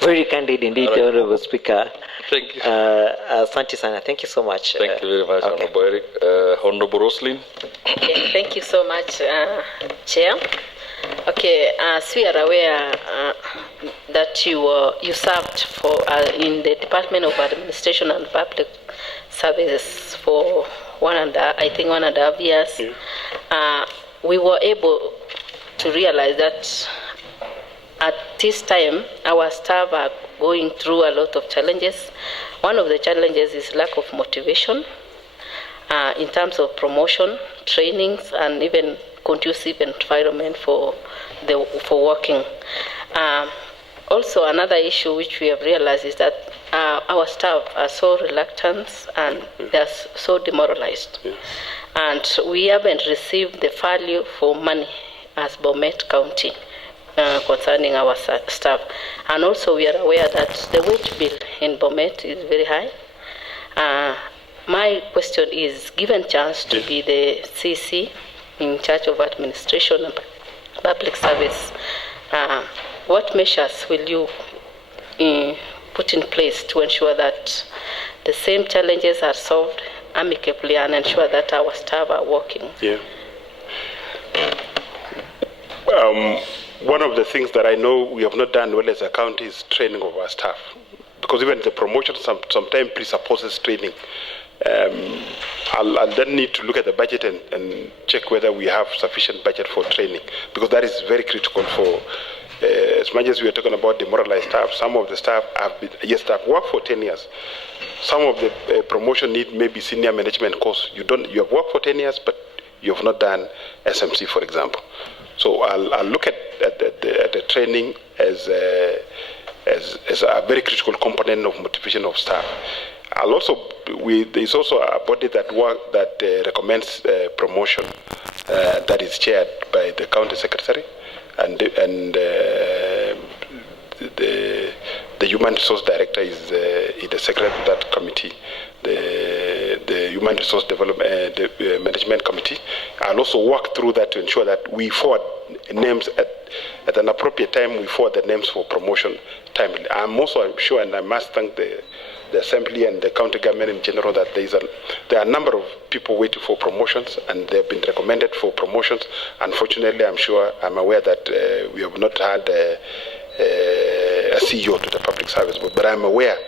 Very candid indeed, Right. Honorable Speaker. Thank you. Asante sana. Thank you so much. Thank you very much, okay. Honorable Eric. Honorable Roslyn. Okay, thank you so much, Chair. Okay, as we are aware that you served for in the Department of Administration and Public Services for 1.5 years. Yeah. We were able to realize that at this time our staff are going through a lot of challenges. One of the challenges is lack of motivation in terms of promotion, trainings, and even conducive environment for working. Also, another issue which we have realized is that our staff are so reluctant and they are so demoralized. Yeah. And we haven't received the value for money as Bomet County concerning our staff. And also we are aware that the wage bill in Bomet is very high. My question is, given chance to be the CC in charge of administration and public service, what measures will you put in place to ensure that the same challenges are solved amicably and ensure that our staff are working? Yeah. One of the things that I know we have not done well as a county is training of our staff, because even the promotion sometimes presupposes training. I'll then need to look at the budget and check whether we have sufficient budget for training, because that is very critical for, as much as we are talking about demoralized staff, some of the staff have been, yes, staff work for 10 years. Some of the promotion need maybe senior management course. You have worked for 10 years, but you have not done SMC, for example. So I'll look at the training as a very critical component of motivation of staff. I'll also, there's also a body that recommends promotion that is chaired by the county secretary, and the human resource director is the secretary of that committee. The human resource development management committee. I'll also work through that to ensure that we forward names at an appropriate time. We forward the names for promotion timely. I'm also sure, and I must thank the assembly and the county government in general, that there are a number of people waiting for promotions, and they've been recommended for promotions. Unfortunately, I'm aware that we have not had a CEO to the public service, but I'm aware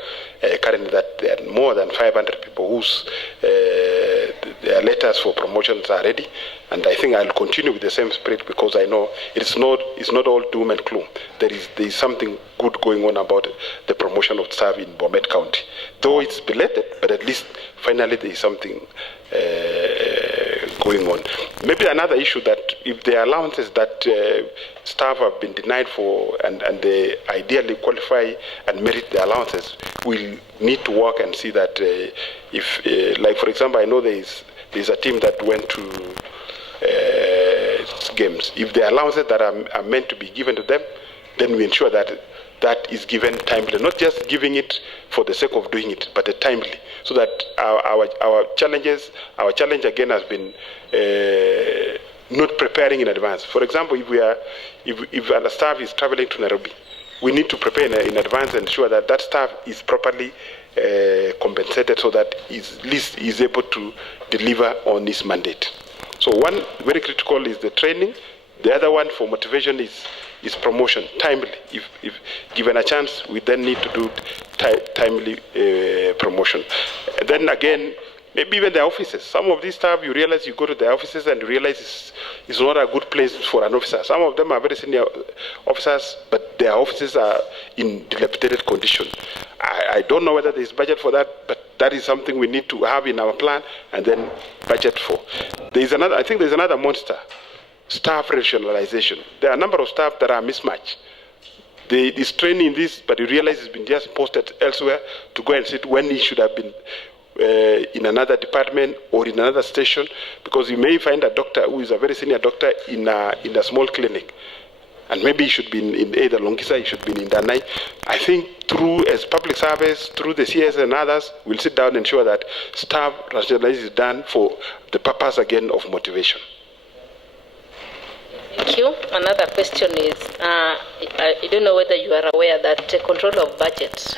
currently that there are more than 500 people whose their letters for promotions are ready, and I think I'll continue with the same spirit, because I know it's not all doom and gloom. There is something good going on about the promotion of staff in Bomet County, though it's belated, but at least finally there is something going on. Maybe another issue, that if the allowances that staff have been denied for and they ideally qualify and merit the allowances, we'll need to work and see that if, like for example, I know there's a team that went to games. If the allowances that are meant to be given to them, then we ensure that is given timely, not just giving it for the sake of doing it, but timely, so that our challenge again has been not preparing in advance. For example, if a staff is traveling to Nairobi, we need to prepare in advance and ensure that staff is properly compensated, so that at least is able to deliver on his mandate. So one very critical is the training. The other one for motivation is promotion, timely. If given a chance, we then need to do timely promotion. And then again, maybe even the offices. Some of these staff, you realize, you go to the offices and you realize it's not a good place for an officer. Some of them are very senior officers, but their offices are in dilapidated condition. I don't know whether there is budget for that, but that is something we need to have in our plan and then budget for. I think there's another monster. Staff rationalization. There are a number of staff that are mismatched. They is training in this, but you realize it's been just posted elsewhere to go and sit when he should have been in another department or in another station, because you may find a doctor who is a very senior doctor in a small clinic. And maybe it should be in either Longisa, it should be in Danai. I think through, as public service, through the CS and others, we'll sit down and ensure that staff rationalization is done for the purpose, again, of motivation. Thank you. Another question is, I don't know whether you are aware that the control of budget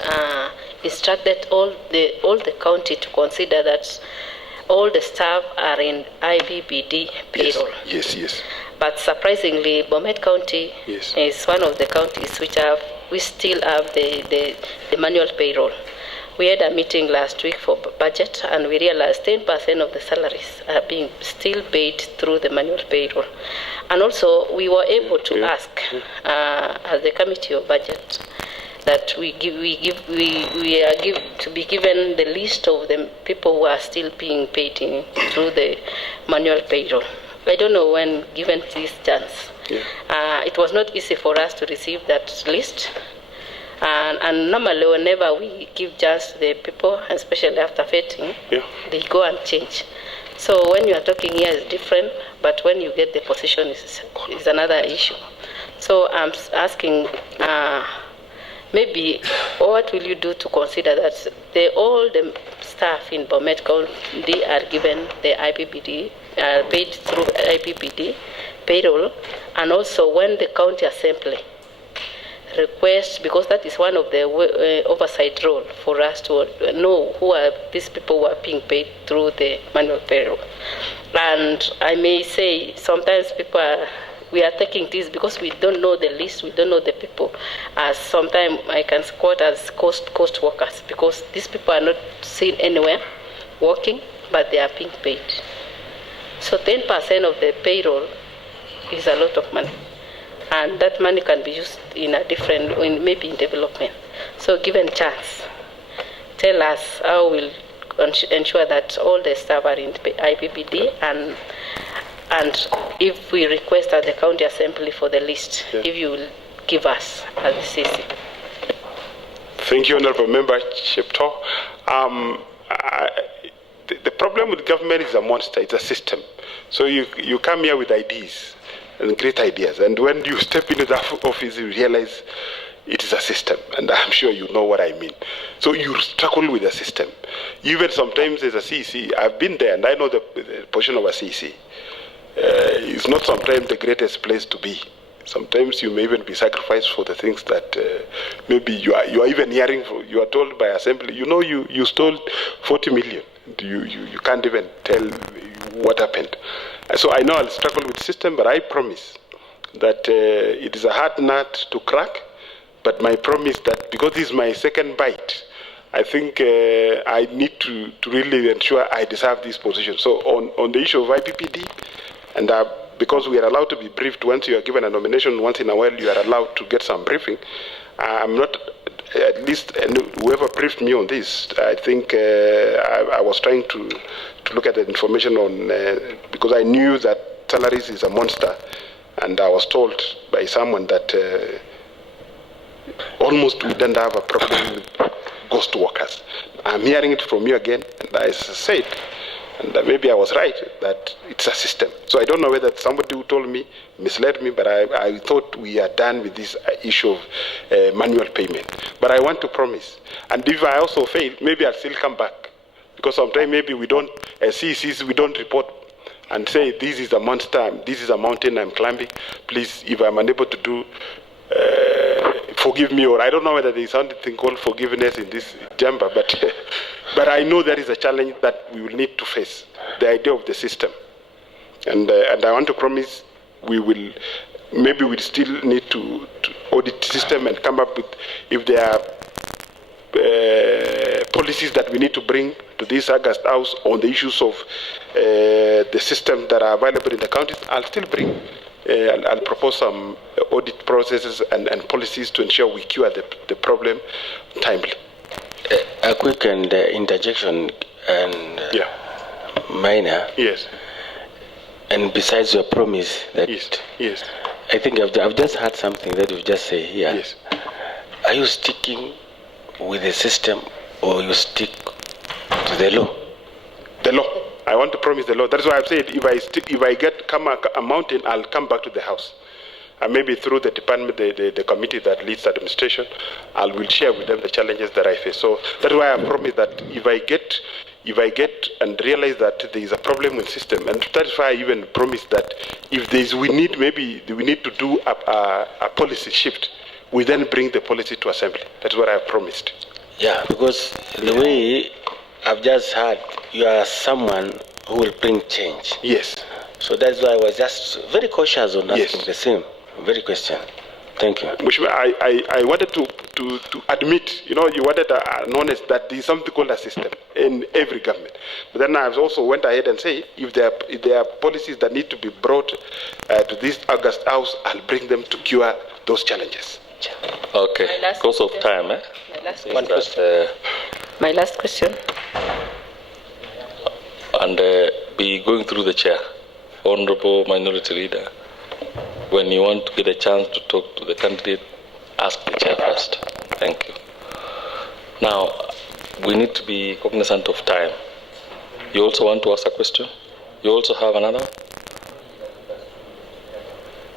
instructed all the county to consider that all the staff are in IBBD payroll. Yes. But surprisingly, Bomet County is one of the counties we still have the manual payroll. We had a meeting last week for budget, and we realized 10% of the salaries are being still paid through the manual payroll. And also, we were able to ask, as the committee of budget, that we are to be given the list of the people who are still being paid through the manual payroll. I don't know when given this chance. It was not easy for us to receive that list. And normally, whenever we give chance to the people, especially after vetting, they go and change. So when you are talking here, it's different, but when you get the position, is another issue. So I'm asking, maybe what will you do to consider that all the staff in Bomet County are given the IPPD, paid through IPPD payroll, and also when the county assembly request, because that is one of the oversight role for us to know who are these people who are being paid through the manual payroll. And I may say sometimes we are taking this because we don't know the list, we don't know the people, as sometimes I can quote as cost workers, because these people are not seen anywhere working, but they are being paid. So 10% of the payroll is a lot of money. And that money can be used in a different, maybe in development. So given chance, tell us how we'll ensure that all the staff are in IPPD, and if we request at the county assembly for the list, if you will give us as the CC. Thank you, Honorable Member Shepto. The problem with government is a monster, it's a system. So you come here with ideas, and great ideas. And when you step into that office, you realize it is a system. And I'm sure you know what I mean. So you struggle with the system. Even sometimes as a CEC, I've been there and I know the position of a CEC. It's not sometimes the greatest place to be. Sometimes you may even be sacrificed for the things that maybe you are even hearing, you are told by assembly, you stole 40 million. You can't even tell what happened. So I know I'll struggle with the system, but I promise that it is a hard nut to crack. But my promise that because this is my second bite, I think I need to really ensure I deserve this position. So on the issue of IPPD, and because we are allowed to be briefed once you are given a nomination, once in a while you are allowed to get some briefing. I'm not, at least whoever briefed me on this, I think I was trying to look at the information on, because I knew that salaries is a monster, and I was told by someone that almost we don't have a problem with ghost workers. I'm hearing it from you again, and I said, and maybe I was right, that it's a system. So I don't know whether somebody who told me misled me, but I thought we are done with this issue of manual payment. But I want to promise, and if I also fail, maybe I'll still come back. Because sometimes maybe we don't, as CECs, we don't report and say, this is a monster, this is a mountain I'm climbing. Please, if I'm unable to do, forgive me, or I don't know whether there is something called forgiveness in this chamber, but I know there is a challenge that we will need to face, the idea of the system. And I want to promise we'll still need to audit the system and come up with, if there are policies that we need to bring to this August House on the issues of the systems that are available in the counties, I'll still bring. I'll propose some audit processes and policies to ensure we cure the problem timely. A quick interjection and minor. Yes. And besides your promise that yes. I think I've just heard something that you just say here. Yes. Are you sticking with the system or you stick to the law? The law. I want to promise the law. That's why I've said if I come a mountain, I'll come back to the house. and maybe through the department, the committee that leads administration, I will share with them the challenges that I face. So that's why I promise that if I get and realize that there is a problem with system, and that's why I even promise that if we need to do a policy shift, we then bring the policy to assembly. That's what I have promised. Yeah, because the way I've just heard, you are someone who will bring change. Yes. So that's why I was just very cautious on asking the same very question. Thank you. I wanted to admit, you wanted an honest that there is something called a system in every government. But then I also went ahead and say, if there are policies that need to be brought to this August House, I'll bring them to cure those challenges. Okay, because of time, My last question. And be going through the chair, Honorable Minority Leader. When you want to get a chance to talk to the candidate, ask the chair first. Thank you. Now, we need to be cognizant of time. You also want to ask a question? You also have another?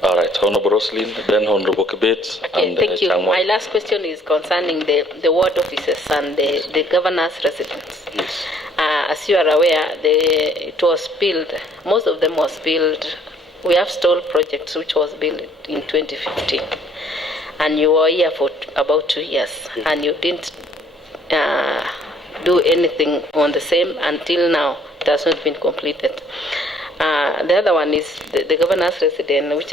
All right, Honorable Roslyn, then Honorable Kibet. Okay, thank you. My last question is concerning the ward offices and the governor's residence. Yes. As you are aware, it was built, most of them was built. We have stalled projects which was built in 2015, and you were here for about 2 years, and you didn't do anything on the same until now. It has not been completed. The other one is the governor's residence, which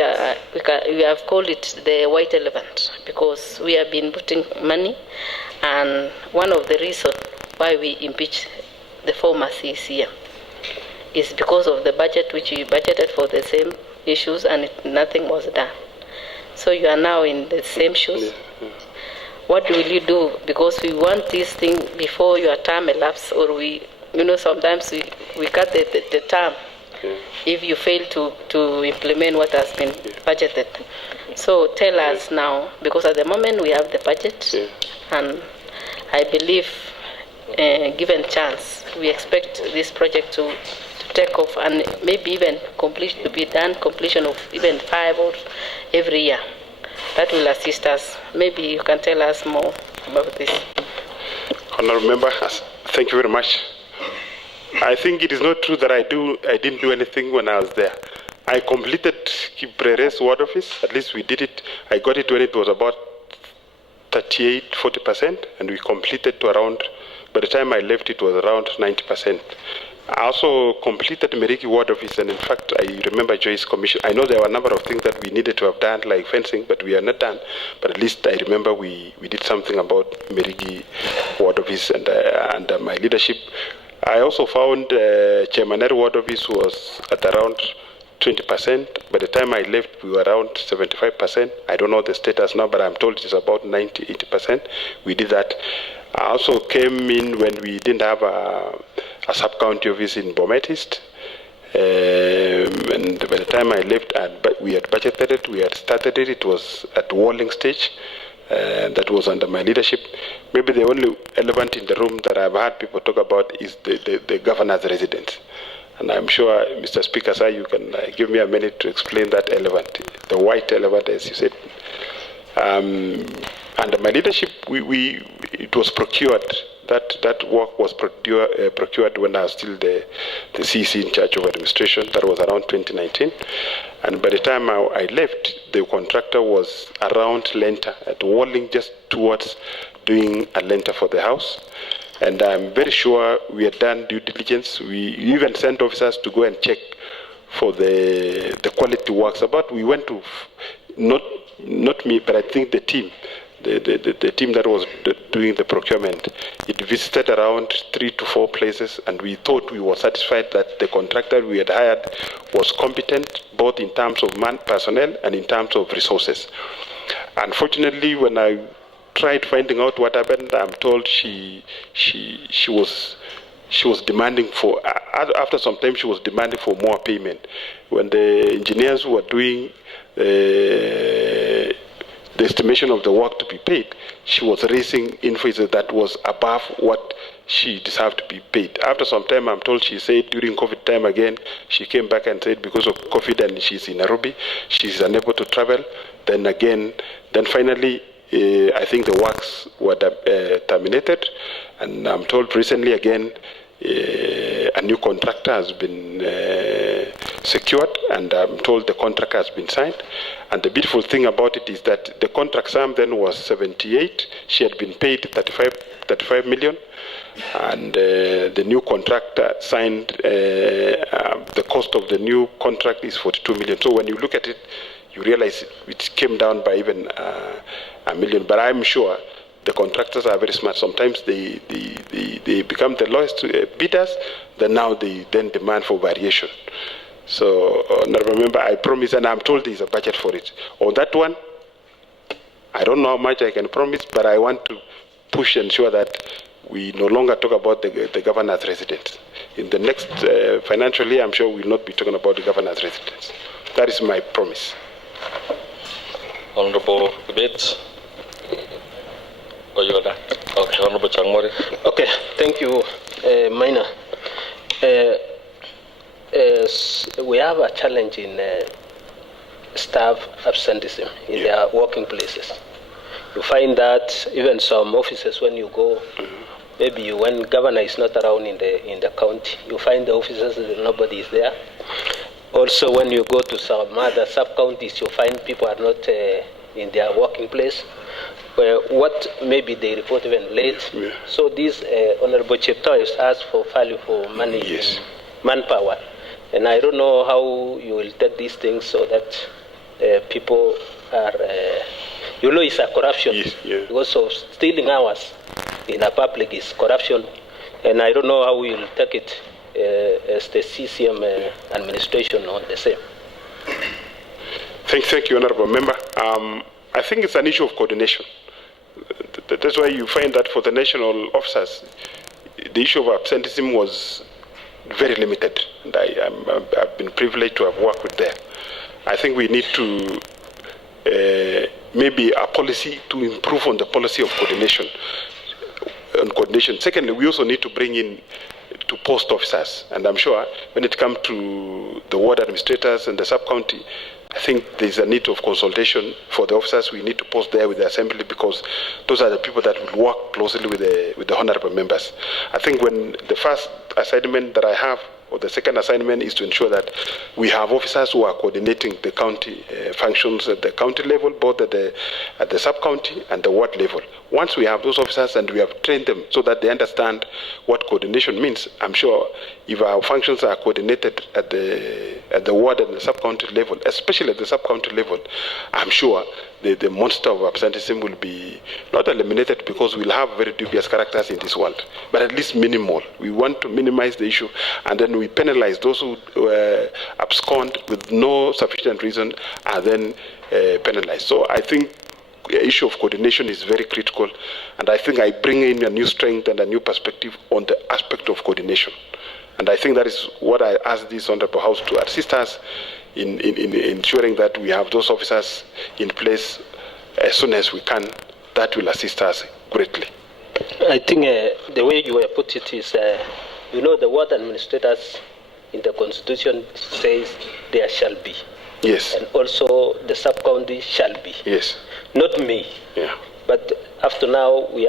we have called it the white elephant, because we have been putting money, and one of the reasons why we impeached the former CCM is because of the budget which we budgeted for the same issues, and nothing was done. So you are now in the same shoes. What will you do? Because we want this thing before your term elapses, or sometimes we cut the term if you fail to implement what has been budgeted. So tell us now, because at the moment we have the budget, and I believe, given chance, we expect this project to take off, and maybe even completion of even 5 or every year. That will assist us. Maybe you can tell us more about this. Honourable Member, thank you very much. I think it is not true that I didn't do anything when I was there. I completed Kiprere's ward office. At least we did it. I got it when it was about 38-40%, and we completed to around, by the time I left, it was around 90%. I also completed Meriki ward office, and in fact, I remember Joyce's commission. I know there were a number of things that we needed to have done, like fencing, but we are not done. But at least I remember we did something about Meriki ward office, and under my leadership. I also found Chairman ward office was at around 20%. By the time I left, we were around 75%. I don't know the status now, but I'm told it's about 90-80%. We did that. I also came in when we didn't have a sub-county office in Bomet East. And by the time I left, we had budgeted it, we had started it. It was at walling stage. That was under my leadership. Maybe the only elephant in the room that I've heard people talk about is the governor's residence. And I'm sure, Mr. Speaker, sir, you can give me a minute to explain that elephant, the white elephant, as you said. Under my leadership, it was procured. That work was procured when I was still the CC in charge of administration. That was around 2019. And by the time I left, the contractor was around Lenta at Walling, just towards doing a Lenta for the house. And I'm very sure we had done due diligence. We even sent officers to go and check for the quality works. We went to, not me, but I think the team. The team that was doing the procurement, it visited around 3 to 4 places, and we thought we were satisfied that the contractor we had hired was competent, both in terms of personnel and in terms of resources. Unfortunately, when I tried finding out what happened, I'm told she was demanding for, after some time she was demanding for more payment. When the engineers were doing the estimation of the work to be paid, she was raising invoices that was above what she deserved to be paid. After some time, I'm told she said during COVID time again, she came back and said because of COVID and she's in Nairobi, she's unable to travel. Then finally, I think the works were terminated. And I'm told recently again, a new contractor has been secured, and I'm told the contract has been signed. And the beautiful thing about it is that the contract sum then was 78. She had been paid 35 million. And the new contractor signed, the cost of the new contract is 42 million. So when you look at it, you realize it came down by even $1 million. But I'm sure the contractors are very smart. Sometimes they become the lowest bidders, then now they then demand for variation. So now remember, I promise, and I'm told there's a budget for it. On that one, I don't know how much I can promise, but I want to push and ensure that we no longer talk about the governor's residence. In the next financial year, I'm sure we will not be talking about the governor's residence. That is my promise. Honorable Debates. Okay, Honorable Changmori. Okay, thank you, Maina. We have a challenge in staff absenteeism in their working places. You find that even some offices, when you go, maybe when governor is not around in the county, you find the offices nobody is there. Also, when you go to some other sub-counties, you find people are not in their working place. What maybe they report even late. Yeah. So this Honorable Cheptoo has asked for value for money, yes, manpower. And I don't know how you will take these things so that people are, it's a corruption. Yes, yeah. Because of stealing hours in the public is corruption. And I don't know how we will take it as the CCM administration on the same. Thank you, Honorable Member. I think it's an issue of coordination. That's why you find that for the national officers, the issue of absenteeism was very limited. And I've been privileged to have worked with them. I think we need to maybe a policy to improve on the policy of coordination. Secondly, we also need to bring in to post officers. And I'm sure when it comes to the ward administrators and the sub-county, I think there's a need of consultation for the officers. We need to post there with the assembly because those are the people that will work closely with the honorable members. I think when the first assignment that I have, or the second assignment, is to ensure that we have officers who are coordinating the county functions at the county level, both at the sub-county and the ward level. Once we have those officers and we have trained them so that they understand what coordination means, I'm sure if our functions are coordinated at the ward and the sub-county level, especially at the sub-county level, I'm sure the monster of absenteeism will be not eliminated because we'll have very dubious characters in this world, but at least minimal. We want to minimize the issue, and then we penalize those who abscond with no sufficient reason are then penalized. So I think the issue of coordination is very critical, and I think I bring in a new strength and a new perspective on the aspect of coordination. And I think that is what I ask this Honorable House to assist us in ensuring that we have those officers in place as soon as we can. That will assist us greatly. I think the way you put it is, the ward administrators in the Constitution says there shall be. Yes. And also the sub-county shall be. Yes. Not me. Yeah. But after now, we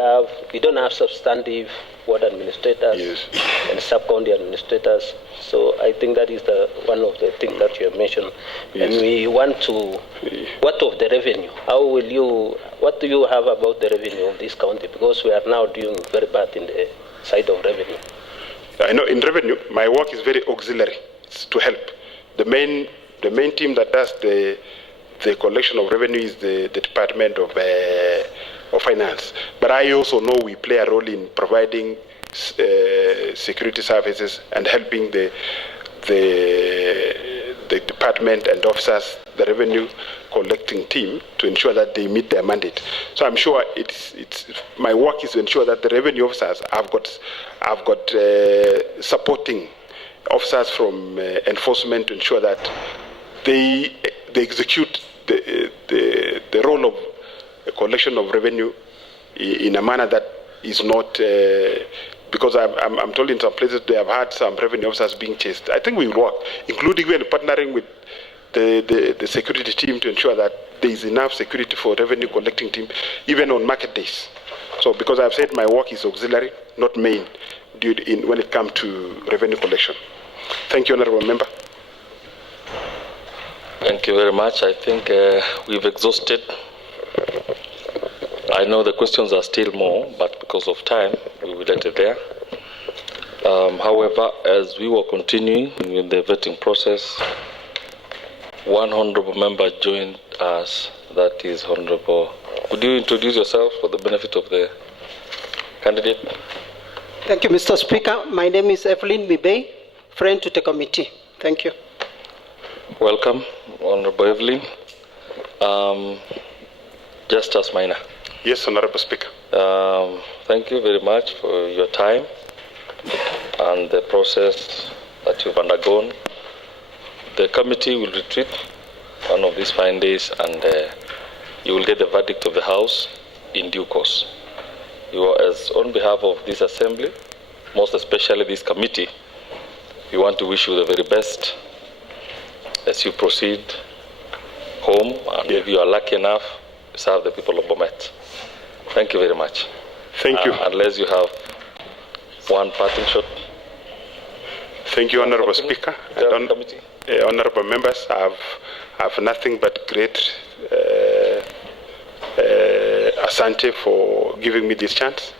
don't have substantive ward administrators, yes, and sub-county administrators. So I think that is one of the things that you have mentioned. Yes. And we want to, what of the revenue? What do you have about the revenue of this county? Because we are now doing very bad in the side of revenue. I know in revenue, my work is very auxiliary. It's to help. The main team that does the collection of revenue is the Department of Finance. But I also know we play a role in providing security services and helping the department and officers, the revenue collecting team, to ensure that they meet their mandate. So I'm sure it's my work is to ensure that the revenue officers have got supporting officers from enforcement to ensure that they execute the role of collection of revenue in a manner that is not because I'm told in some places they have had some revenue officers being chased. I think we will work, including when partnering with the security team to ensure that there is enough security for revenue collecting team, even on market days. So because I've said my work is auxiliary, not main, when it comes to revenue collection. Thank you, Honorable Member. Thank you very much. I think we've exhausted. I know the questions are still more, but because of time, we will let it there. However, as we were continuing with the vetting process, one honorable member joined us, that is Honorable. Could you introduce yourself for the benefit of the candidate? Thank you, Mr. Speaker. My name is Evelyn Mibey, friend to the committee. Thank you. Welcome, Honorable Evelyn. Justus Maina. Yes, Honorable Speaker. Thank you very much for your time and the process that you've undergone. The committee will retreat one of these fine days, and you will get the verdict of the House in due course. As on behalf of this assembly, most especially this committee, we want to wish you the very best as you proceed home, and if you are lucky enough, serve the people of Bomet. Thank you very much. Thank you. Unless you have one parting shot. Thank you, Honorable Speaker. Honorable members, I have nothing but great asante for giving me this chance.